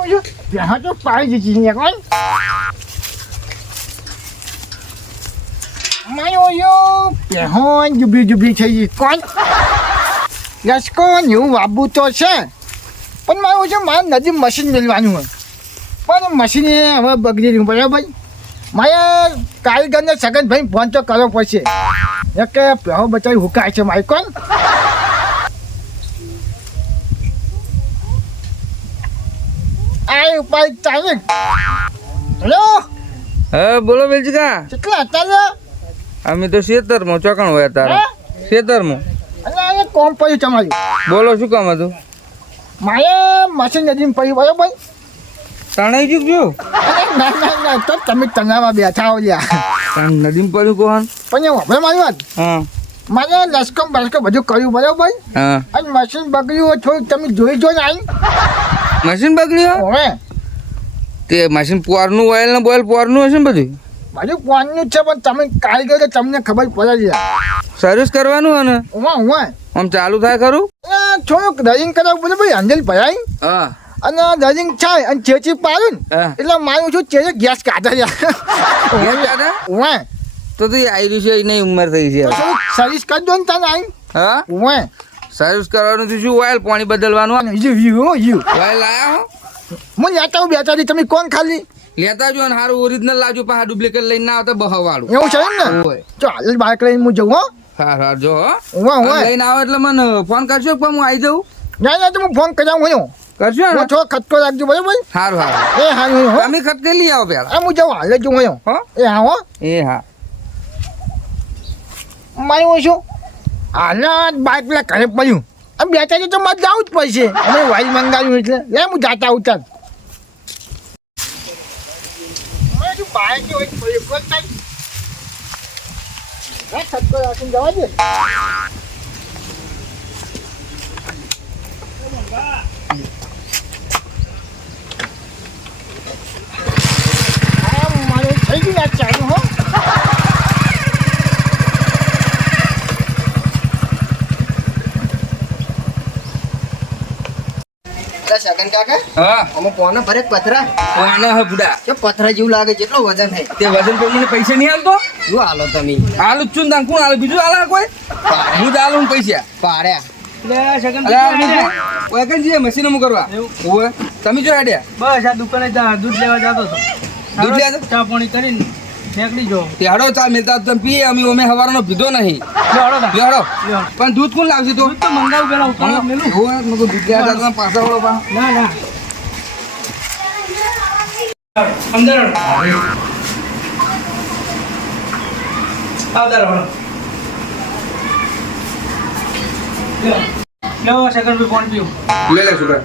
મારું ત્યાં તો પાડી દીધી ને કોણ મારું પહેણ જુબલી જુબલી થઈ ગઈ કોણ લસકો એવું વાબુ તો છે પણ મારું છે મારે નદી મશીન મેળવાનું હોય પણ મશીન હવે બગડી રહ્યું બરાબર મારે કારીગરને સગનભાઈ ફોન તો કરવો પડશે કે પહેલો બચાવી હુકાય છે મારી કોણ આ ઉપાય ચાલે હેલો હા બોલો બેલજીકા કેટલા હતા અમે તો ખેતરમાં ચોકણ હોય તારા ખેતરમાં અને કોમ પડ્યું તમારું બોલો શું કામ હતું મારે મશીન નદીમાં પડ્યું બરાબર તણાઈ ચૂકજો ના તો તમે તણાવવા બેઠા હો લ્યા નદીમાં પડ્યું કોણ પણ હવે મારી વાત હા મારે લશ્કર બસકર બધું કર્યું બરાબર હા અને મશીન બગડ્યું થોડું તમે જોઈ જો ને આવી મશીન બગડ્યું હવે તે મશીન પોરનું ઓઇલ ને બોઇલ પોરનું હશે ને બધું બધું કોણનું જ છે પણ તમે કારીગર તમને ખબર પડે છે સર્વિસ કરવાનું હે ને હું આમ ચાલુ થાય ખરું થોડુંક રનિંગ કરાવું બધું ભાઈ હેન્ડલ ભરાય હા અને રનિંગ થાય અને ચેચી પાડું ને હા એટલે મારું છું ચેચી ગેસ કાઢે છે હું તો આવી છે એની ઉંમર થઈ છે સર્વિસ કરી દો ને તને આવી હા હું સર્વિસ કરવાનું તો શું ઓઇલ પાણી બદલવાનું યુ ઓઇલ લાયા હો હું લેતા હું બેઠા તમે કોણ ખાલી લેતા જો ને સારું ઓરિજિનલ લાવજો પાછા ડુપ્લિકેટ લઈને ના આવતા બહવાળું એવું છે ને હોય ચાલ બાઇક લઈને હું જઉં હો હા જો હું લઈને આવો એટલે મને ફોન કરશો પણ હું આવી જાઉં ના તો હું ફોન કરાવું હું કરશો હું થોડો ખટકો રાખજો બરાબર સારું સારું એ હા હો તમે ખટકે લઈ આવો પેલા હું જાઉં હાલ જ હું હો એ હા હો એ હા મારું શું હાલ બાઇક પેલા ઘરે પડ્યું આમ બેઠા તો મારે જવું જ પડશે અમે વાઇલ મંગાવ્યું એટલે લે હું જાતા ઉતાર ખટકો રાખીને જવા દે મારે થઈ ગયું આ ચાલુ હો સગન કાકા હા અમે કોને ભરે પથરા કોને હે બુડા કે પથરા જેવું લાગે જેટલો વજન છે તે વજન પર મને પૈસા નહીં આલતો શું હાલો તમે આલુ ચુન દાન કોણ આલે બીજું આલે કોઈ હું જ આલું પૈસા પાડ્યા ઓય કન જે મશીન મુ કરવા ઓય તમે જો આડ્યા બસ આ દુકાને દૂધ લેવા જતો હતો દૂધ લેવા જા? ચા પાણી કરીને નીકળી જો તે હાડો ચા મેલતા તમે પીએ અમે હવારનો પીધો નહીં લેવાડો તા લ્યો હાડો લ્યો. પણ દૂધ કોણ લાવશે તો દૂધ તો મંગાવું પેલા ઉપર મેલું ઓય મગો દૂધ લેવા જતા પાછા વળો પા ના ના અંદર આવતા રહો લો સેકન્ડ પોઈન્ટ પીવું લે લે છોકરા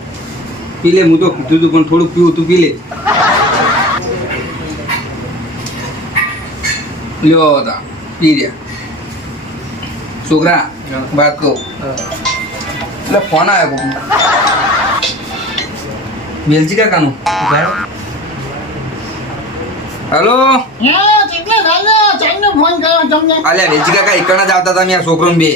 પી લે હું તો કીધું તું પણ થોડુંક પીવું તું પી લે લ્યો તા પી રહ્યા છોકરા વાત કહું એટલે ફોન આવ્યો કોક બેલજી કાકાનો હેલો ફોન કર્યો તમને અલ્યા બેલજી કાકા એકણ જ આવતા હતા મેં આ છોકરોને બે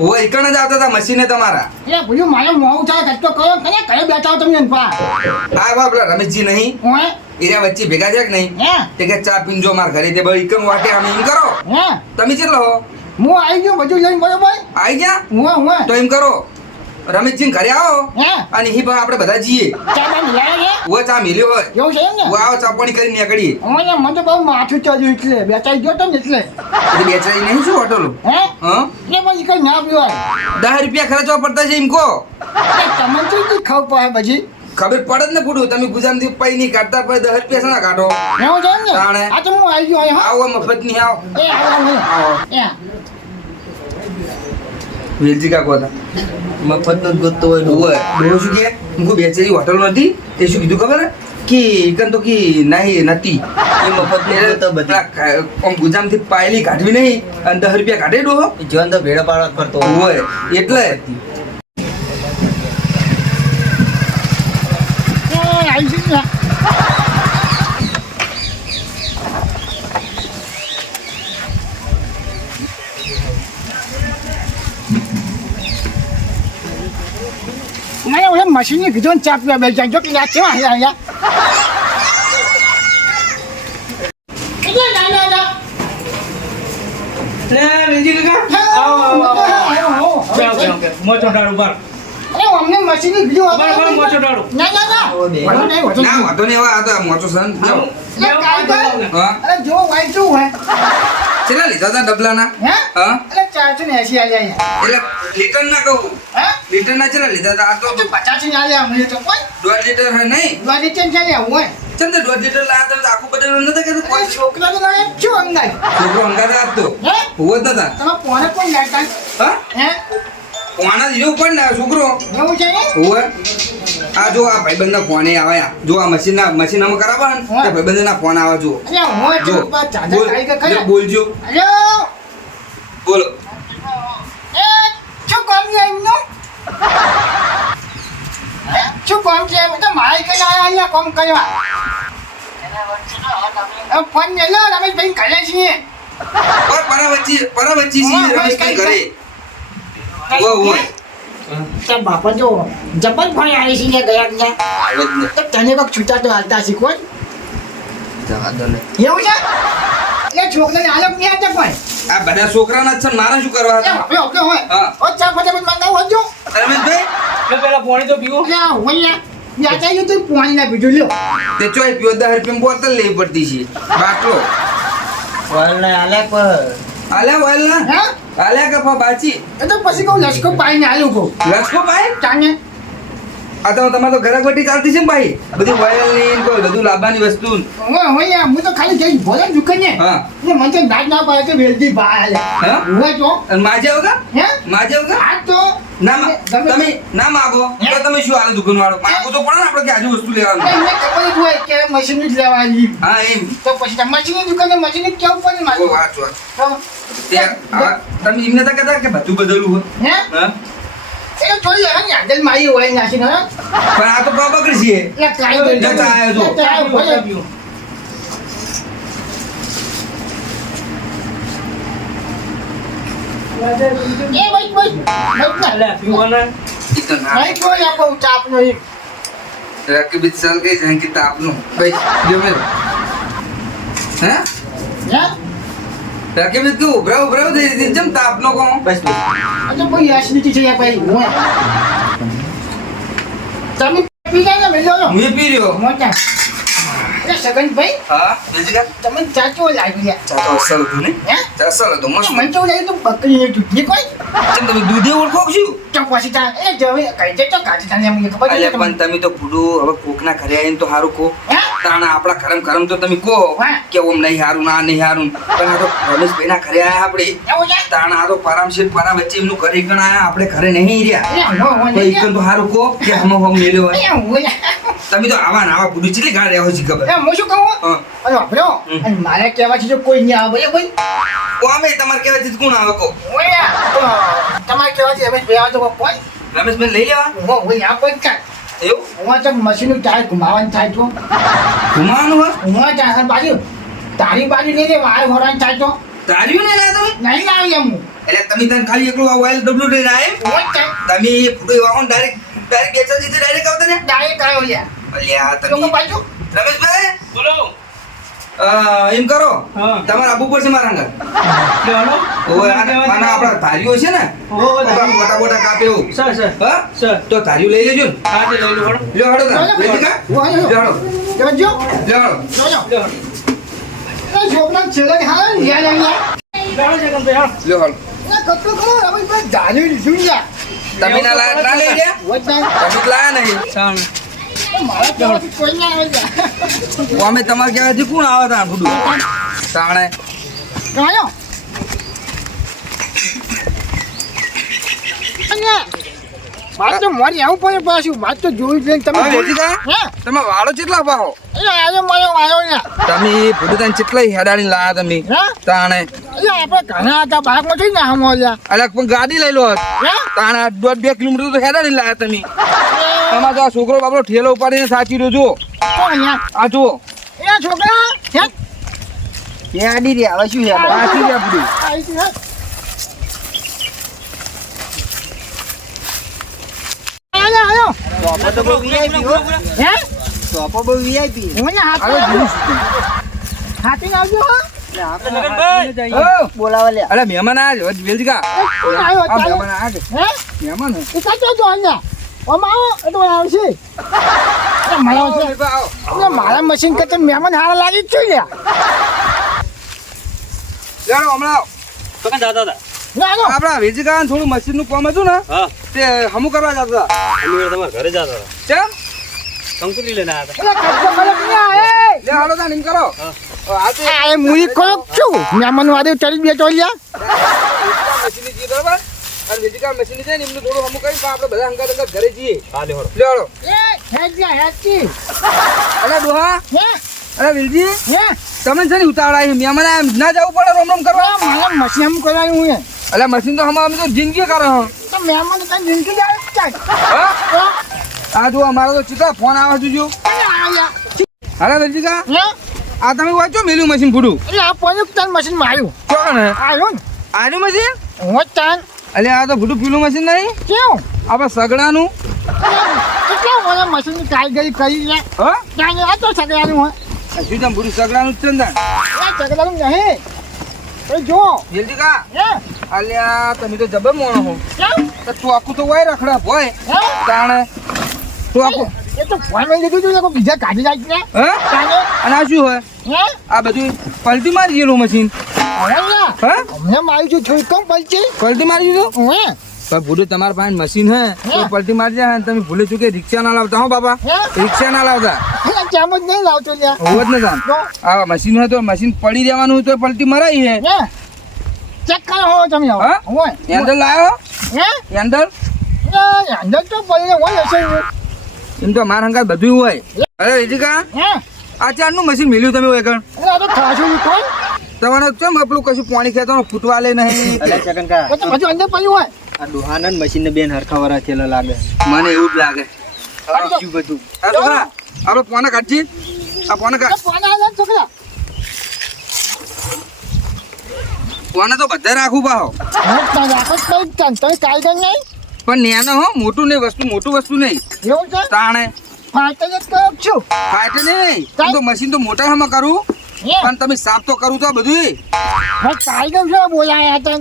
ઓ એકણ જ આવતા હતા મશીને તમારા એ ભૂલ્યું મારે મોડું થાય કટકો કરો કરે ઘરે બેઠા હો તમને પા આ બાપડા રમેશજી નહીં ઓય એના વચ્ચે ભેગા થયા કે નહીં હે તે કે ચા પીંજો માર ઘરે તે ભાઈ એકણ વાટે અમે એમ કરો હે તમે કેટલો હો હું આવી ગયો બધું લઈને બરોબર આઈ ગયા હું તો એમ કરો રમેશજી ઘરે આવો હે અને અહીં પર આપણે બધા જઈએ ચા બા મિલાવે છે ઓ ચા મેલ્યો હોય એવું છે એમ ને ઓ આવો ચા પાણી કરીને નીકળીએ મને મને તો બહુ માથું ચાલ્યું એટલે બેચાઈ ગયો તો ને એટલે એટલે બેચારી નહીં શું હોટલો હે હા એટલે પછી કઈ ના પીવાય 10 રૂપિયા ખર્ચવા પડતા છે એમ કહો તમને શું ખાવ પડે પછી ખબર પડે જ ને પૂડું તમે ગુજરાતી પૈ નહીં કાઢતા પછી 10 રૂપિયા ના કાઢો એવું છે એમ ને તાણે. આ તો હું આવી ગયો અહીં હા આવો મફત નહીં આવો એ આવો આવો એ વેલજી કાકો હતા મફત નો ગોતતો હોય ઓય ડોહો શું કે હું બેચારી હોટલ નથી તે શું કીધું ખબર હે? કે એકન તો કે નહીં નથી એ મફત નો ગોતો બધી આમ ગુજામથી પાયલી કાઢવી નહીં અને 10 રૂપિયા કાઢે ડોહો જીવન તો ભેડા પાડવા કરતો ઓય એટલે આવી છે ને મને ઓલે મશીનની કીધું ને ચા પીવા બેસી જાય જો કે યાદ કેવા અહીંયા લે વેજી કાકા આવો આવો ઓકે મોચો ડાળું બાર અરે અમને મશીનની કીધું બાર બાર મોચો ડાળું ના ના ના ઓ બે. વાંધો નહીં, વાંધો ના નહીં. વાંધો નહીં હવે આ તો મોટો સન જાઓ. લે, કાંઈ તો. હા અરે જો વાંચ્યું હોય કેટલા લીધા હતા ડબલાના હે હા અરે 480 આલ્યા એટલે લીટર ના કહું હે લીટર ના કેટલા લીધા હતા આ તો 50 ની આલ્યા અમને તો કોઈ 1.5 લીટર હે નહીં વાડી ચેન ચાલ્યા હોય ચંદ 1.5 લીટર લાયા તમે આખું બદલવું નતા કે કોઈ છોકરા તો લાગે શું અંગાઈ છોકરો અંગાતે આપતો હે હોવ જ નતા તમે કોને કોઈ લાગતા હા હે કોણા દીધો પણ ને છોકરો એવું છે ને હોવે આ જો આ ભાઈબંધના ફોન આવ્યા જો આ મશીનમાં કરાવવા ને હા. તે ભાઈબંધના ફોન આવે જો અરે હું જો જો ચાચા કાઈ કે જો ખરા બોલજો અરે બોલો એ શું કામ છે એમનું શું કામ છે એમ તો મારે કઈ અહીંયા કામ કરવા ફોન ને લો રમેશભાઈ કરે છીએ પરાવચ્ચી હા, સી રમેશભાઈ ઘરે ઓ ઓ તાર બાપા જો જબર ફોન આવી છે ને ગયા ત્યાં આવે જ ને તો તને કોક છૂટા તો હાલતા શીખો જવા દો ને. એવું છે એટલે છોકરાને આલમ નહીં હતા પણ આ બધા છોકરાના જ છે ને મારે શું કરવા એ હતા હવે આપણે હોય હા. ઓ ચા ફટાફટ મંગાવો હજો રમેશભાઈ લે પેલા પાણી તો પીવો એટલે હોય યાદ આવ્યું તો પાણી ના બીજું લ્યો તે ચોય પીવો 10 રૂપિયા બોતલ લેવી પડતી છે બાટલો વાલ ને આલે પર. આલ્યા વાલ ના હે આલ્યા કફા બાચી એ તો પછી કહું લશ્કો પાઈને આલ્યું કહું લસકો ભાઈ તાને આ તો તમારે તો ઘરાક વટી ચાલતી છે ને ભાઈ બધી વાયલ ની કોઈ બધું લાવવાની વસ્તુ હોય હું તો ખાલી જઈ ભલે દુકાને હા એટલે મને તો દાદ ના પાડે તો વેલજી ભાઈ હા? હોય તો અને માજે વગર હે માજે વગર આ તો ના તમે ના માગો તો તમે શું હાલે દુકાન વાળો માગો તો પડે ને આપણે કે આજુ વસ્તુ લેવાનું એમને ખબર જ હોય કે મશીન જ લેવાની હા એમ તો પછી મશીનની દુકાને મશીન જ કેવું પડે ઓ મારું વાત વાત તે આ તમે એમને તો કહેતા કે બધું બદલવું હોય હે હા એ થોડી હવે યાદલ મારી હોય નાખીને હે પણ આ તો બકરી છે એટલે કાઈ જો ચા આવ્યો જો. ચા આવ્યો, ભલે. પીવો એ ભાઈ ના લે પીવાના ઈ તો ના ભાઈ કોઈ આપો ચાપનો એ રકબી ચાલ ગઈ છે કે તાપનું ભાઈ જો મેં હે હે રકબી કે ઉભરાવ દે જેમ તાપનો કો બસ બસ. અચ્છા કોઈ એસિડિટી છે યા ભાઈ હું તમે પી ગયા ને મેલો હું પી રહ્યો મોટા એ સગન ભાઈ હા બીજી કા તમે ચાચો લાગ્યા ચા તો અસલ હતું ને હે ચા અસલ હતું મસ્ત મને તો લાગ્યું તું બકરીને દૂધની કોઈ કેમ તમે દૂધે ઓળખો કે શું તો પછી તા એ જવે કઈ દે તો કાઢી તાને મને ખબર અલ્યા છે પણ તમે તો ફૂડું હવે કોકના ઘરે આવીને તો હારું કહો હે તાણા આપણા કરમ તો તમે કહો હા. કે ઓમ નહીં હારું ના નહીં હારું પણ આ તો રમેશભાઈના ઘરે આયા આપણે એવું છે તાણા આ તો પરા વચ્ચે એમનું ઘરે ગણ આયા આપણે ઘરે નહીં રહ્યા એ નો તો ઈકન તો હારું કહો કે હમ હમ મેલ્યો હોય એ હું તમે તો આવા ને આવા ફૂડું ચીલી ઘા રહ્યા હોય છે ખબર એ હું શું કહું હા. અરે વાપરો અને મારે કહેવા છે જો કોઈ નહીં આવે ભાઈ કોમે તમારે કહેવાથી કોણ આવે કહો ઓયા તમારે કહેવા છે રમેશ ભાઈ આવે તો કોઈ રમેશભાઈ લઈ લેવા હું ઓય આ કોઈ કાંઈ એવું હું તો મશીનનું ટાયર ઘુમાવાનું થાય તો ઘુમાવાનું હોય હું ટાયર બાજુ તારી બાજુ લઈને વાર ઘોડાનું થાય તો તાર્યું ને લાયા તમે નહીં આવી એમ હું એટલે તમે તને ખાલી એકલું આ ઓઇલ ડબલું લઈને આયા એમ? તમે ફૂડું વાવો ડાયરેક્ટ બેચા જીતે ડાયરેક્ટ આવતા ને ડાયરેક્ટ આવ્યો લ્યા અલ્યા લોકો તમે બાજુ રમેશભાઈ બોલો એમ કરો હા. તમારે આબુ પડશે મારા અંગર લે હાલો ઓય આના આપણા ધારીઓ છે ને મોટા મોટા કાપે એવું સર સર હા સર તો ધારીઓ લઈ લેજો ને આ તે લઈ લો હાલો લ્યો હાડો તા લઈ લીધા? લ્યો હાડો તમે જો લ્યો હાડો જો લે હાલો છોકરા છેલ્લે હા લ્યા લ્યા બેઠો છે કંપે હાલો લ્યો હાડો ના કતો કરો રમેશભાઈ ધાર્યું લીધું લ્યા તમે ના લાયા ના લઈ ગયા વચ્ચે તમે જ લાયા નહીં સાણ મારા કહેવાથી કોઈ ના આવે લ્યા અમે તમારે કહેવાથી કોણ આવે તા ફૂડું તાણે ગાયો વાત તો મારી આવું પડે પાછું વાત તો જોઈ જ નહીં તમે હવે વેચીકા? હે તમે વાળો કેટલા પાહો એ આજે મારો વાયો ને તમે ફૂડું તને કેટલા હેડાડીને લાયા તમે હે તાણે એટલે આપણે ઘણા હતા બાગમાં થઈ ને આમ ઓલ્યા અલ્યા પણ ગાડી લઈ લો હે તાણે 1.5-2 કિલોમીટર તો હેડાડીને લાયા તમે તમારો તો આ છોકરો બાપડો ઠેલો ઉપાડીને સાચી રહ્યો જુઓ કોણ અહીંયા આ જુઓ એ છોકરા હે યાદી રે હવે શું યાદ સાચી રહ્યા ફૂડું આઈ છે આયા આયો સોપો તો બહુ VIP હો. હે સોપો બહુ VIP. હું ને હાથ હાથી આવજો હો એટલે આપણે ઓ, બોલાવા લે. અરે મહેમાન આજો વેલજી કા કોણ આવ્યો આ ચાલો મહેમાન આજો હે મહેમાન એ કાચો જો અહીંયા ઓમ આવો એટલે આવશે એ મારા આવો, છે મેરપા, આવો. એટલે મારા મશીન કરતા મહેમાન હારા લાગી જ છે લ્યા ચાલો હમણાં આવો. તો કાં જાતા હતા? ના નો આપણા વેલજી કા થોડું મશીન નું કામ હતું ને હા, તે હમું કરવા જતા હતા અમે તમારા ઘરે જાતા હતા. ચમ કંકુતરી લઈને આવ્યા એટલે કાચો કલક ને આય લે હાલો તા નિમ કરો હા. આ તે આ મુઈ કોક છું મહેમાન વાદે ચડી બેઠો લ્યા મશીન ની બરાબર અને વેલજી કા મશીન ની છે ને એમનું થોડું હમું કરી આપણે બધા હંગાત હંગાત ઘરે જઈએ હતા. હા, લે હળો. લે હાલો એ હેડ્યા હેડતી અરે ડોહા હે અરે વેલજી હે તમે છે ને ઉતાવળા છે મહેમાન આયા, ના જવું પડે રોમ રોમ કરવા મારા મશીન એમ કરવાનું હું અલે મશીન તો અમે તો જિંદગી કરે હો તો મહેમાન તો જિંદગી જાય ચાલ હા તો આ જો અમારો તો ચિતા ફોન આવે જોજો આયા અરે વેલજી કા હે આ તમે વાંચો મેલ્યું મશીન ફૂડું એટલે આ પોઈન્ટ તાર મશીન માર્યું ચોકણ હે આવ્યો ને આનું મશીન હું તાન અલે આ તો ફૂડું પીલું મશીન નહીં કેવું આપણે સગડાનું કેટલા મને મશીન ની કારીગરી કરી લે હા ત્યાં આ તો સગડાનું હોય આ શું તમે ફૂડું સગડાનું જ છે ને એ સગડાનું નહીં એ જો વેલજી કા હે અલ્યા તમે તો જબર મોણો હો કેમ તો ચોકું તો હોય રખડા ભોય હે તાણે ચોકું એ તો ફોન માં લીધું તું કોઈ બીજા કાઢી જાય ને હા તાને અને આ શું હોય હે આ બધું પલટી મારી ગયેલું મશીન હવે ના હા અમને મારી છું થોડી કમ પલચી પલટી મારી દીધું હે પણ ભૂલે તમારા પાસે મશીન હે તો પલટી મારી જાય ને તમે ભૂલે ચૂકે રિક્ષા ના લાવતા હો બાપા હે રિક્ષા ના લાવતા એટલે કેમ જ નહીં લાવતો લ્યા હોવ જ ને તાન તો આ મશીન હોય તો મશીન પડી રહેવાનું હોય તો પલટી મરાઈ હે હે ચેક કરો હો તમે હવે હા? હોય અંદર લાયો હે અંદર એ અંદર તો પડીને હોય હશે ને. એમ તો મારા હંગાત બધું હોય અરે વેજીકા હે આ ચારનું મશીન મેલ્યું તમે હોય કણ એટલે આ તો ખાસું કોણ તમારે કેમ આપણું કશું પાણી ખેતરનું ફૂટવા લે નહીં અલે ચકન કા એ તો બધું અંદર પડ્યું હોય આ ડોહાનન મશીન ને બેન હરખા વરા થયેલા લાગે. મને એવું જ લાગે શું બધું આ છોકરા આપણે પોને કાઢજી આ પોને તો કાઢ ફોન આવ્યો છોકરા પોને તો બધે રાખવું પાહો હું તાર રાખો જ નહીં તાન તો કારીગર નહીં પણ ન્યાનો હો મોટું નહીં વસ્તુ મોટું વસ્તુ નહીં એવું છે તાણે ફાટે જ કહું છું ફાટે નહીં હું તો મશીન તો મોટા હમાં કરું હે પણ તમે સાફ તો કરું તો આ બધું હું કારીગર છે બોલાયા હતા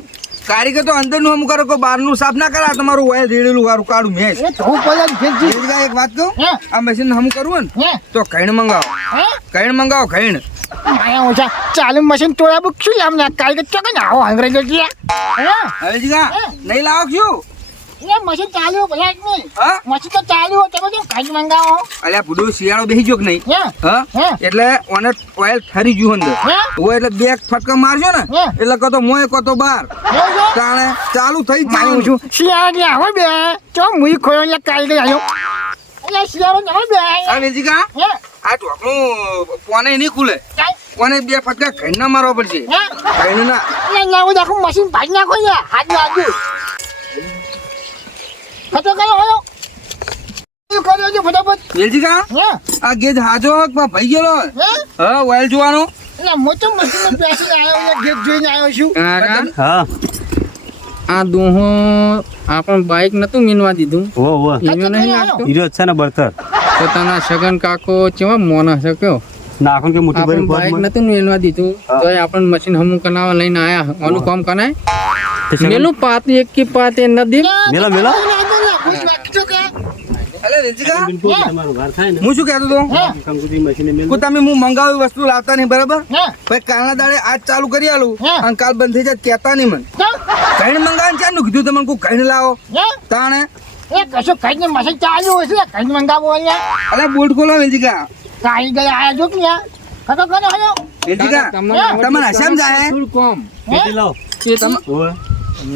કારીગર તો અંદરનું હમ કરો કોઈ બહારનું સાફ ના કરે આ તમારું ઓઇલ રેડેલું વાળું કાળું મેચ એ તો હું બોલા ભેજી એક વાત કહું હે આ મશીન હમ કરવું ને હે તો કઈણ મંગાવો હે કઈણ મંગાવો કઈણ માયા ઓછા ચાલુ મશીન તોડા બુક શું લાવ ના કારીગર તો કઈ આવો અંગ્રેજો ગયા હે હવે જીગા નહીં લાવો શું એ મશીન ચાલુ ભલા જ નહીં હા મશીન તો ચાલુ હોય તમે કેમ કાઢી મંગાવો અલ્યા ભૂડું શિયાળો બેસી ગયો કે નહીં હે હા હે એટલે ઓને ઓઇલ ઠરી ગયું અંદર હે હોય એટલે બે ફટકા મારજો ને હે. એટલે કતો મોય કતો બાર એવું છે? તાણે ચાલુ થઈ જ મારું જવાનું. છું શિયાળા ગયા હોય બે ચો મુઈ ખોયો એટલે કારીગર આવ્યો એટલે શિયાળો ના હોય બે આ વેજીકા હે આ ઢોકણું પોને નહીં ખુલે કાંઈ કોને બે ફટકા ઘણ ના મારવા પડશે હે ઘણ ના એટલે લાવું આખું મશીન ભાજી નાખો ને હાથ લાગ્યું ખતો કયો હોય કર્યો છે ફટાફટ વેજીકા હે આ ગેજ હાજો ભાઈ ગયેલો હે હા ઓઇલ જોવાનો એટલે મોટો મશીન બેસી આવ્યો એટલે ગેટ જોઈને આવ્યો છું હા આ દોહો આપણ બાઈક નતું મીનવા દીધું ઓ ઓ ઈનો નહીં નાખતો હીરો છે ને બળતર પોતાના સગન કાકો કેવા મોના છે કયો નાખો કે મોટી આપણ બરી બાઈક નતું મીનવા દીધું તો આપણ મશીન હમું કનાવા લઈને આયા ઓનું કામ કનાય મેલું પાત એક કી પાત એ નદી મેલા મેલા અલે વેજીકા તમારું ઘર થાય ને હું શું કહેતો હતો કંકુતરી મશીન ને હું તમે હું મંગાવી વસ્તુ લાવતા નહીં બરાબર હે ભાઈ કાલના દાડે આજ ચાલુ કરી આલું હા. અને કાલ બંધ થઈ જાય કહેતા નહીં મને ઘણ મંગાવવાનું ચાનું કીધું તમને કોઈ ઘણ લાવો હે તાણે એ કશું ખાઈને મશીન ચાલુ હોય છે ખાઈને મંગાવો અહીંયા અલે બોર્ડ ખોલો વેજીકા કારીગર આયા જો કે યાર ખતો કરો હયો વેજીકા તમને હશામ જાય થોડું કોમ હે લો કે તમે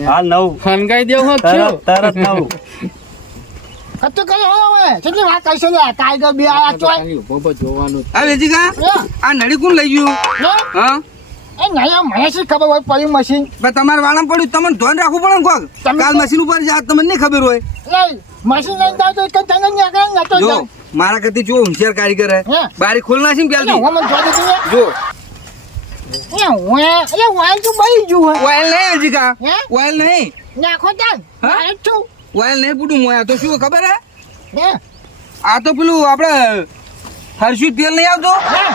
હાલ નવ ફનગાઈ દેવ હોત તરત તરત નવ ખતો કરો હયો હવે કેટલી વાત કરશો લે કારીગર બે આયા ચોય બાબા જોવાનું આ વેજીકા હે આ નળી કોણ લઈ ગયું હે હા એ નહીં મને શી ખબર હોય પડ્યું મશીન પણ તમારે વાળા પડ્યું તમને ધ્યાન રાખવું પડે ને કોક તમે કાલ મશીન ઉપર જાય તમને નહીં ખબર હોય લઈ મશીન લઈને જાવ તો એક તને નીકળે નતો જો જાવ મારા કરતી જો હોશિયાર કારીગર હે હે. બારી ખોલ નાખી ને એટલે પ્યાલથી હું મને જોડી દઈએ જો એ હું એટલે વાલ તો બળી ગયું હોય ઓઇલ નહીં વેજીકા હે ઓઇલ નહીં નાખો તાન હા? મારે જ છું ઓઇલ નહીં પૂટું મોયા તો શું ખબર હે હે આ તો પેલું આપણે હર્ષિત તેલ નહીં આવતો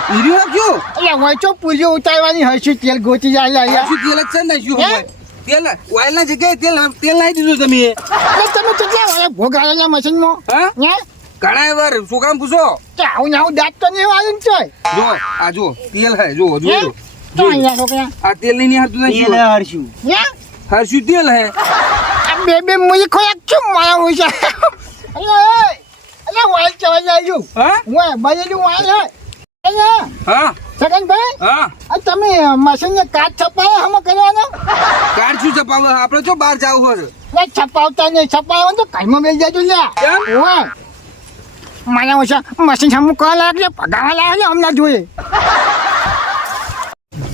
હીરું નાખ્યું એટલે હોય તો પૂજો ઉતારવાની હશે તેલ ગોતી જાય લા હર્ષિત તેલ જ છે ને શું હે? તેલ ઓઇલ ના જગ્યાએ તેલ નાખી દીધું તમે એટલે તમે કેટલા વાળા ભોગાડેલા મશીનમાં હા હે ઘણા વાર છોકરાને પૂછો કે આવું ને આવું દાંત તો નહીં વાળું છે જો આ જો તેલ હે જો હે જો તો અહીંયા છોકરા આ તેલ નહીં હારતું નહીં હરશું હે હર્ષિત તેલ હે આ બે મુઈ ખોરાક છું મારા હોય છે એટલે વાલ ચવાઈ જાય હા હું બજેલું વાલ હે અહીંયા હા સગનભાઈ હા આ તમે મશીનને કાચ છપાવે હમ કરવાનો કાર્ડ શું છપાવે આપણે જો બહાર જવું હોય ને છપાવતા નહીં છપાવો તો કાઈમાં બેસી જાજો લ્યા કેમ? ઓય મને ઓછા મશીન સામું કરવા લાગે પગાવા લાગે હમણાં જોઈએ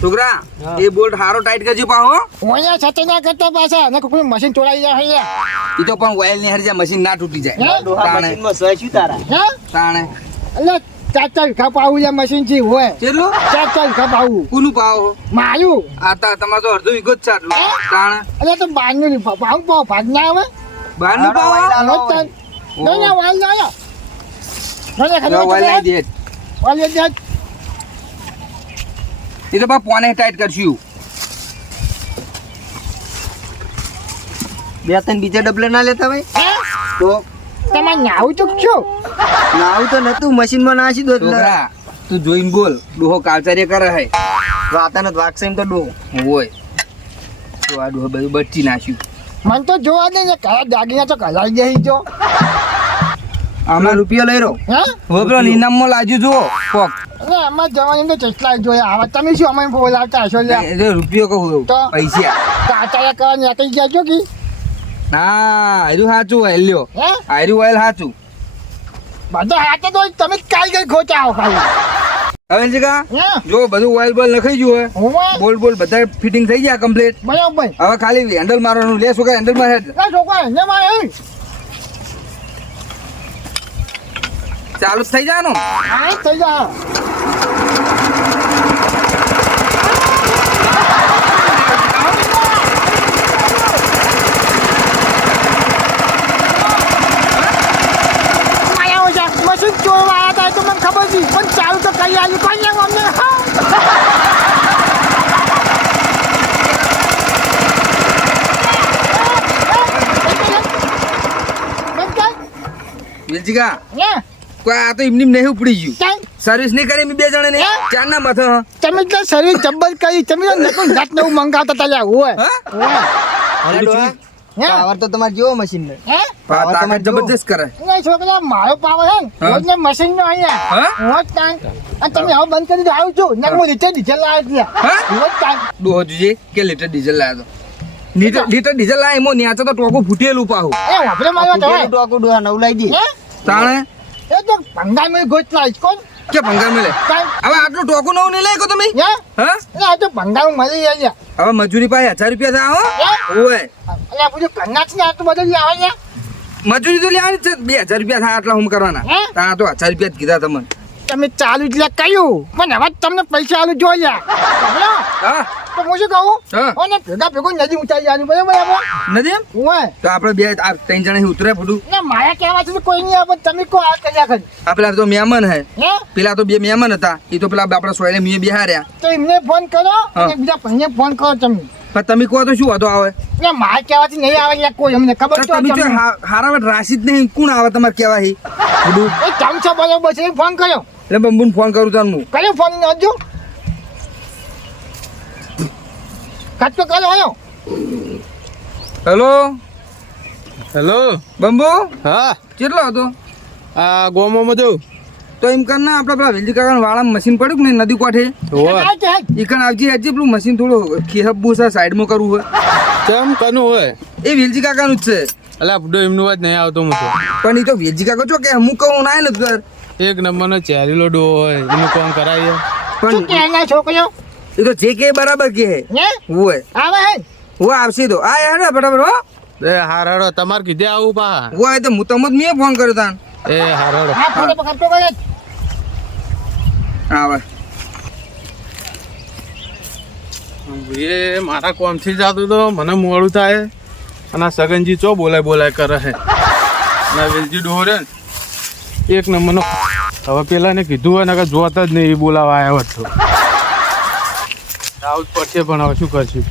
છોકરા એ બોલ્ટ હારો ટાઈટ કરજો પાહો ઓયા છતે ના કરતા પાછા ને કોઈ મશીન તોડાઈ જાય ઈ તો પણ ઓઇલ ની હરજા મશીન ના તૂટી જાય હે? તાણે મશીનમાં સહી શું તારા હે તાણે એટલે ચાર ખપાવું યા મશીન થી હોય કેટલું ચાર ખપાવું કોનું પાવો મારું આ તમારો તો અડધો વીઘો જ છે આટલું હે? તાણે એટલે તો બારનું ભાવ ભાગ ના આવે બહારનું પાવો ના વાલ ના જો ઓઇલ નાખી દે વાલ દે એ તો બા પોને ટાઈટ કરશું બે ત્રણ બીજા ડબલે ના લેતા ભાઈ હે તો તમારે નાવું તો છું નાવું તો નતું મશીનમાં નાસી દો એટલે છોકરા તું જોઈને બોલ ડોહો કાલચાર્ય કરે હે વાતાનો વાગશે એમ તો ડો હોય તો આ ડોહો બધું બચી નાખ્યું મને તો જોવા દે ને કયા દાગીના તો કલાઈ જઈ જો આમાં રૂપિયા લઈ રહ્યો હે હવે પેલો નીનામમાં લાજુ જુઓ કોક એટલે એમાં જવાની તો ચેટલા જોયા હવે તમે શું અમે બોલાવતા હશો લ્યા એટલે રૂપિયો કહું તો? પૈસા કાચાયા કરવા નીકળી ગયા છો કે ના આયરું સાચું ઓઇલ લ્યો હે આયરું ઓઇલ સાચું બધા હાથે તો તમે જ કારીગર ખોટા આવો ખાલી હવે જગા હે જો બધું ઓઇલ બોલ નખાઈ ગયું હે હું બોલ બોલ બધા ફિટિંગ થઈ ગયા કમ્પ્લીટ બરાબર હવે ખાલી હેન્ડલ મારવાનું લે છોકરા હેન્ડલ માર હેડ ના છોકરા ને મારે ચાલુ જ થઈ જવાનું હા થઈ જા મશીન ચોરવા આવ્યા હતા તો મને ખબર હતી પણ ચાલુ તો કરી આવ્યું કોઈ અમને વેલજીકા હે કોઈ આ તો એમની નહીં ઉપડી ગયું ક્યાં સર્વિસ નહીં કરી એમ બે જણા ને હે? ચાર ના માથે હ? તમે તો શરીર જબ્બર કરી તમે તો નકું જાત નવું મંગાવતા હતા લ્યા હોય હા? અરે ડોહા હે પાવર તો તમારે જેવો મશીન ને હે તાકાત તમારે જબરજસ્ત કરે એ છોકરા મારો પાવર હે ને હા? રોજને મશીન નો અહીંયા હા? રોજ ટાઈમ અને તમે હવે બંધ કરી દો આવું છું ને હું રીતે ડીઝલ લાવ્યો હા? રોજ ટાઈમ ડોહો જોજે કે લીટર ડીઝલ લાવ્યો તો લીટર ડીઝલ લાય એમાં ન્યાચો તો ટોકો ફૂટેલું પાહું એ વાપરે મારવા તો ફૂટેલું ટોકું ડોહા નવું લાવી દે હે તાણે એ તો ભંગાર માં ગોત લાવીશ કોણ કે ભંગાર મળે ટાઈમ હવે આટલું ટોકું નવું નહીં લઈ તમે હે હા એટલે આ તો ભંગાર મળી જાય હવે મજૂરી પાસે 1000 રૂપિયા થાય હો ઓય એટલે આ બધું કન્નાચ ને આટલું બધું આવે છે મજૂરી તો લેવાની છે 2000 રૂપિયા થાય આટલા હું કરવાના હે? તા તો 1000 રૂપિયા જ કીધા તમને તમે ચાલુ એટલે કહ્યું પણ હવે તમને પૈસા આલું જોયા હા તો હું શું કહું હા. અને ભેગા ભેગું નદી ઉતારી જવાનું બરાબર આપણે નથી એમ હોય તો આપણે બે આ ત્રણ જણા ઉતરે ફૂટું ને મારા કહેવા છે કોઈ નહીં આવે તમે કો આ કર્યા કરી આ પેલા તો મહેમાન હે હે પેલા તો બે મહેમાન હતા એ તો પેલા આપણા સોયલે મીએ બિહાર્યા તો એમને ફોન કરો હા. અને બીજા ભાઈને ફોન કરો તમે પણ તમે કહો તો શું હતો આવે ને મારા કહેવાથી નહીં આવે યાર કોઈ અમને ખબર તો તો તમે જો તમને. હારા વટ રાશિદ નહીં કોણ આવે તમારે કહેવા હી બધું એ કેમ છો બરાબર છે ફોન કર્યો એટલે બંબુને ફોન કરું તને હું કર્યો ફોન ને હજુ કાચકો કર્યો આયો હેલો હેલો બંબુ હા કેટલો હતો આ ગોમોમાં જવું તો એમ કર ને આપણે પેલા વેલજી કાકા વાળા મશીન પડ્યું ને નદી કાંઠે આ કે હે? ઈકણ આવજી હજી પેલું મશીન થોડું ખેહબ્બુ છે સાઈડમાં કરવું હોય કેમ કનું હોય એ વેલજી કાકાનું જ છે અલા બુડો એમનું વાત નહીં આવતો હું તો પણ એ તો વેલજી કાકા છો કે હું કહું ના ને તું એક નંબરનો ચેરીલો ડો હોય એનું કામ કરાવીએ શું પણ કે ના છોકરીઓ એ તો જે કે બરાબર કે હે હે હોય આવે હે હું આવશે તો આ યાર બરાબર હો એ હારાડો તમારે કીધે આવું પા હોય તો હું તમને મેં ફોન કર્યો તાન એ હારાડો હા ફોન પકડતો કરે આવે એ મારા કોમથી જતું તો મને મોડું થાય અને આ સગનજી ચો બોલાય કરે છે અને વેલજી ડોહો રે ને એક નંબરનો. હવે પેલાને કીધું હોય ને કે જોતા જ નહીં, એ બોલાવા આવ્યો હતો. આવું જ પડશે પણ હવે શું કરશું.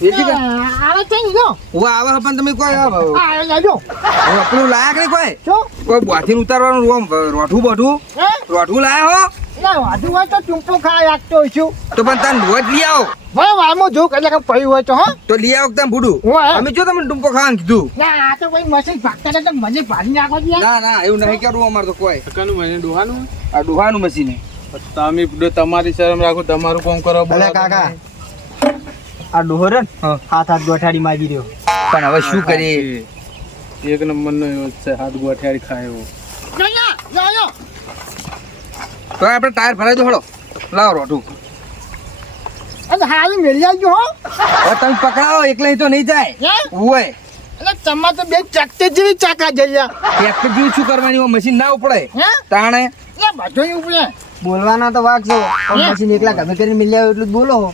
આવે છે ને જો ઓ આવે પણ તમે કોઈ આ લાજો આપણું લાયક નહીં કોઈ શું કોઈ બોથી ઉતારવાનું રોઠું બોઠું હે રોઠું લાયા હો ના વાધુ હોય તો ચૂંપો ખાઈ રાખતો છું તો પણ તને રોજ લઈ આવો ભાઈ વામો જો એટલે કે પડી હોય તો હો તો લઈ આવો તમે ભૂડું હોય. અમે જો તમને ટૂંપો ખાવાનું કીધું ના આ તો ભાઈ મશીન ભાગતા હતા તો મને ભાડી નાખો છે ના ના એવું નહીં કરવું અમારે તો કોઈ કાનું મને ડોહાનું આ ડોહાનું મશીન તમે તમારી શરમ રાખો, તમારું કામ કરો. અલે કાકા આ ડોહર ને હા. હાથ હાથ ગોઠાડી માગી રહ્યો. પણ હવે શું કરીએ એક નંબરનો એવો જ છે, હાથ ગોઠિયારી ખાય એવો. યો તો આપણે ટાયર ભરાઈ દો હળો લાવો રોઠું અને હારી મેળી આવજો હો હવે તમે પકડાવો એકલા તો નહીં જાય હે હોય એટલે તમારે તો બે ચકતે જેવી ચાકા જઈએ ટ્રેક્ટર જેવું શું કરવાની હોય, મશીન ના ઉપડે હે તાણે એટલે બધું ઉપડે બોલવાના તો વાગ છો પણ પછી એકલા ગમે કરીને મિલી આવો એટલું જ બોલો હો.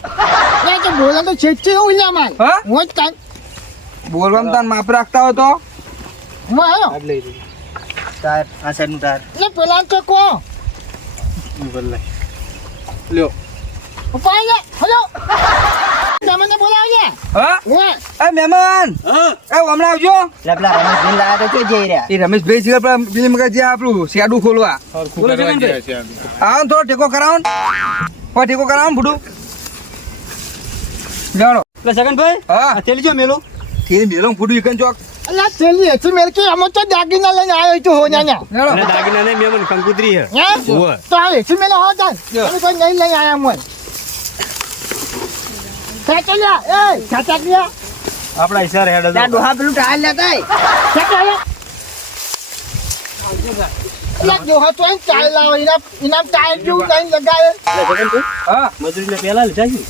એટલે તો બોલા તો છેટથી એવું લે માર હા હું જ કાંઈ બોલવામાં તાન માપ રાખતા હો તો હું આવ્યો ટાયર આ સાઈડનું ટાયર એટલે પેલા તો કહો બદલાય. લ્યો ઉપાય લે હલો તમને બોલાવજે હા હું એ મહેમાન એ હમણાં આવજો એટલે પેલા રમેશભાઈ લાયા તો ક્યાં જઈ રહ્યા. એ રમેશભાઈ છે પેલા પેલી મગજ જે આપણું શેડું ખોલવા હરખું બોલો કરવા જગનભાઈ. ગયા છે આમ. આવો ને થોડો ટેકો કરાવો ને કોઈ ટેકો કરાવો ને ભૂડું જાણો એટલે સગનભાઈ હા આ થેલી જો મેલું તે મેલો ભૂડું એકન ચોક અલા છેલ્લી એથી મેલ કે અમે તો દાગીના લઈને આવ્યો છું હો ન્યા જાણો દાગીના નહીં મેમન કંકુતરી હે હે તો આ એથી મેલ હો જાન તમે કોઈ નહીં લઈ આયા મોય ખેચલ્યા એ ખેચલ્યા આપણા ઈશારે હેડ ત્યાં ડોહા પેલું ટાયર લેતા ખેચલ્યા અલા ડોહા તો અહીં ટાયર લાવો ઇનામ ટાયર જેવું નહીં લગાવે હા મજૂરીને પહેલા લીધા છે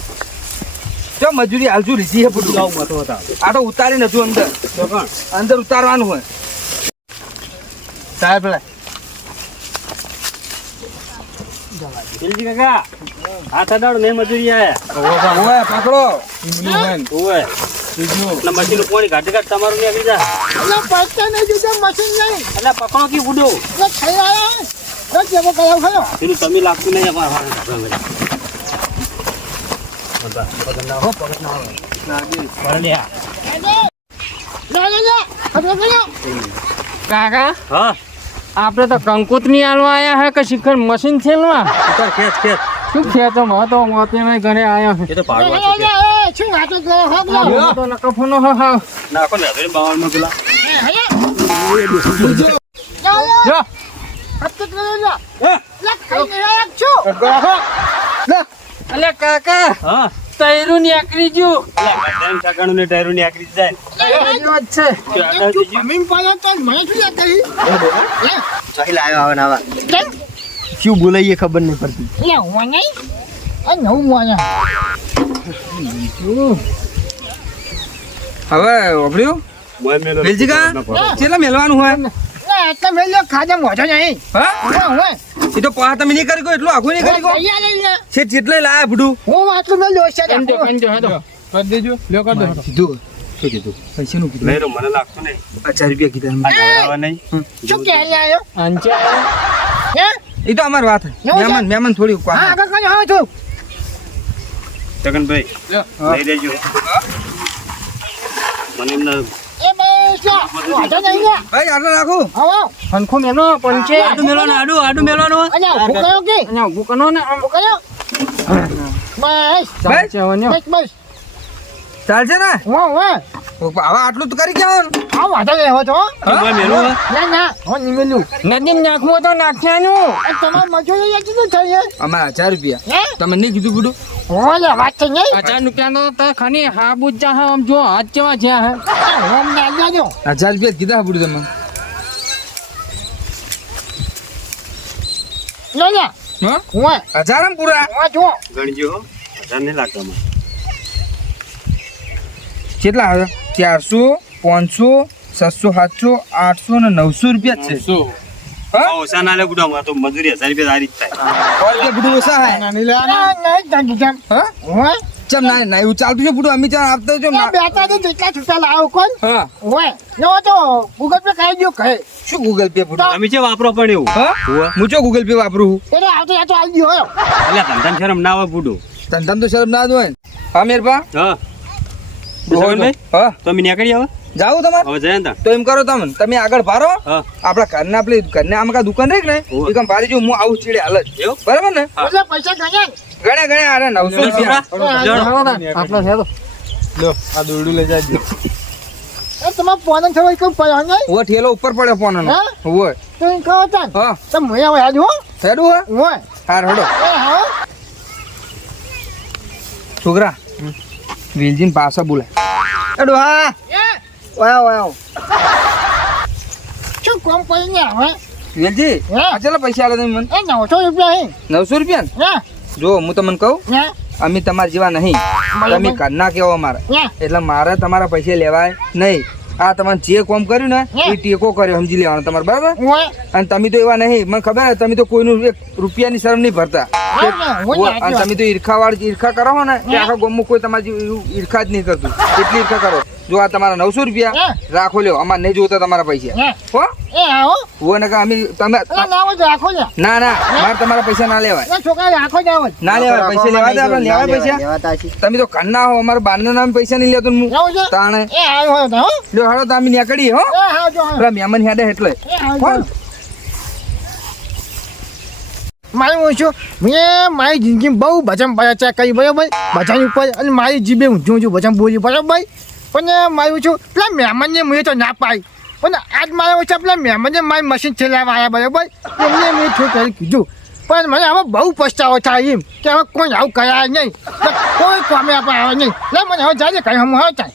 જો મજૂરી હાલજુ લીધી છે ભૂડું જાવ મતો હતા આ તો ઉતારી નતું અંદર તો કોણ અંદર ઉતારવાનું હોય સાહેબ પેલા દિલજી કાકા હાથ અડાડો ને મજૂરી આયા ઓય પકડો ઓવે એટલે મશીન પાણી કાઢી કાઢ તમારું ને આવી જા અલા પૈસા નહીં દીધા મશીન નહીં એટલે પકડો કી ઉડો એટલે ખાઈ આવ્યા તો જેવો કરાવ ખરો પેલું તમે લાગતું નહીં અમારા કાકા હા આપણે તો કંકુતરી આલવા આયા હે કે શિખર મશીન છેલવા ઉતાર ખેંચ ખેંચ શું ખેતો મહતો મોતે મેં ઘરે આયા એ તો ભાગવા છે શું વાતો કરો હો હું તો નકફોનો હો હા નાખો ને હવે બાવળમાં પેલા જો અલે કાકા હા તૈરું ની આકરી જો ટાઈમ સગાણું ને ટાયરું ની આકરી જાય એવો જ છે ચાહી લાયો હવે નાવા શું બોલાઈએ ખબર નહીં પડતી હવે ઓભળ્યું વેલજીકા કેટલા મેલવાનું હોય ખાધા મોઢો નહીં હા એ તો પા તમે નહીં કરી ગયો એટલું આખું નહીં કરી ગયો છે જેટલે લાયા ભૂડું હું આટલું મેં લોસ છે કંજો કંજો હેડો કરી દેજો, લ્યો કરી દો. કીધું શું કીધું પૈસાનું કીધું નહીં તો મને લાગતું નહીં 1000 રૂપિયા કીધા આ નવરાવા નહીં શું કે આવ્યો અંચે હે એ તો અમારી વાત મહેમાન મહેમાન થોડી હા આગળ કઈ હા છું જગનભાઈ લ્યો. લઈ લેજો મને એમના એ બસ વાંધો નહીં ને ભાઈ આટલે રાખો આવો પંખો મેનો પંચે આડું મેળવાનું આડું મેળવાનું અલ્યા ઉભું કર્યો કે અહીંયા ઊભું કરો ને આમ ઉભું કર્યો બસ ચાલશે વન્યો બસ બસ ચાલશે ને વાહ હવે આટલું તો કરી ગયા ને આ વાંધો નહીં હો તો મેળવું ના ના હું નિમેલું નદી નાખવું તો નાખ્યાનું તમારે મજૂરી યાદ થઈ હે અમારા 1000 રૂપિયા હે તમે નહીં કીધું બધું ઓલે વાત છે નહીં 1000 રૂપિયાનો તો ખાલી હાબુ જ જા આમ જો હાથ કેવા છે હે હોમ ને આવજો 1000 રૂપિયા કીધા બધું તમે લો લે હા હું 1000 આમ પૂરા હું જો ગણજો હજાર નહીં લાગતા મને કેટલા આવે 400 500 700 700 800 ને 900 રૂપિયા જ છે શું? હા ઓછા ના લે ગુડા તો મજૂરી 1000 રૂપિયા સારી જ થાય ઓર કે બધું ઓછા હે નાની લે આને. ના નહીં તાકી જામ હા હું ચમ ના ના એવું ચાલતું છે પૂરું અમે ચાલ આપતો છો બે તારે જેટલા છૂટા લાવો કોણ હા હોય જો તો ગૂગલ પે કરી દો કહે શું ગૂગલ પે પૂરું અમે છે વાપરો પણ એવું હા હું ચો ગૂગલ પે વાપરું એટલે આવતો આ તો આવી ગયો હોય એટલે ધંધાન શરમ ના હોય બુડો ધંધામાં તો શરમ ના જ હોય ને. હા મેરપા હા ભાઈ હા તો અમે નીકળી આવે જાઓ તમારે હવે જાય ને તો એમ કરો તમે આગળ ભારો હા આપણા ઘરના પેલી ઘરના આમાં કાંઈ દુકાન રહી ને હોવે. એ કામ ભારી જો હું આવું ચીડે હાલ જ એવું? બરાબર ને એટલે પૈસા ગણ્યા ગણ્યા અરે 900 રૂપિયા આપણે છે તો લો આ દોરડું લઈ જાજો એ તમારે ફોન થયો કેમ પડ્યો નહીં ઓ ઠેલો ઉપર પડ્યો ફોન હા? હોય તો એમ કહો તાન હા તો હું આવે આજ હો હેડું હોય હોય હાર હડો એ હા છોકરા વેલજીન પાછા બોલાય હેડું હા એ વાયો વાયો શું કોમ પડી ને હવે વેલજી હા. આ ચલો પૈસા આલે તમે મને એ 900 રૂપિયા હે 900 રૂપિયા ને? હા જો હું તમને કહું હા અમે તમારા જેવા નહીં બરાબર. તમે ઘરના કેવો અમારે હા એટલે મારે તમારા પૈસા લેવાય નહીં આ તમે જે કોમ કર્યું ને હે. એ ટેકો કર્યો સમજી લેવાનો તમારે બરાબર હોય અને તમે તો એવા નહીં મને ખબર છે, તમે તો કોઈનું 1 રૂપિયાની શરમ નહીં ભરતા અને તમે તો ઈર્ખા કરો છો ને કે આખા ગામમાં કોઈ તમારી જેવું ઈર્ખા જ નહીં કરતું એટલી ઈર્ખા કરો જો આ તમારા 900 રૂપિયા હે. રાખો લ્યો અમારે નહીં જોતા તમારા પૈસા હે. હો એ આવો હોય ને કે અમે તમે એ ના હોય તો રાખો ને ના ના મારે તમારા પૈસા ના લેવાય એ છોકરા રાખો જ આવો ના લેવાય પૈસા લેવા દે આપણે લેવાય પૈસા તમે તો ઘરના હો અમારા બારના નામે પૈસા નહીં લેતો ને હું એવું છે તાણે એ આવ્યો હોય તો હો લ્યો હાલો તો અમે નીકળીએ હો એ હા જો હા પેલા મહેમાન હેડે એટલે એ હા હો જો મારે હું છું મેં મારી જિંદગીમાં બહુ ભજન છે કઈ બરાબર ભજન ઉપર અને મારી જીભે ઊંચું ભજન બોલ્યું બરાબર પણ મારું છું પેલા મહેમાનને મેં તો ના પાઈ પણ આજ મારે છે પેલા મહેમાનને મારી મશીન ચલાવવા આવ્યા બરાબર એમને મેં શું કરી કીધું પણ મને હવે બહુ પછતાવો થાય એમ કે હવે કોઈ આવું કરાય નહીં તો કોઈ કામે આપણે આવે નહીં એટલે મને હવે જાય કઈ હમ હવે થાય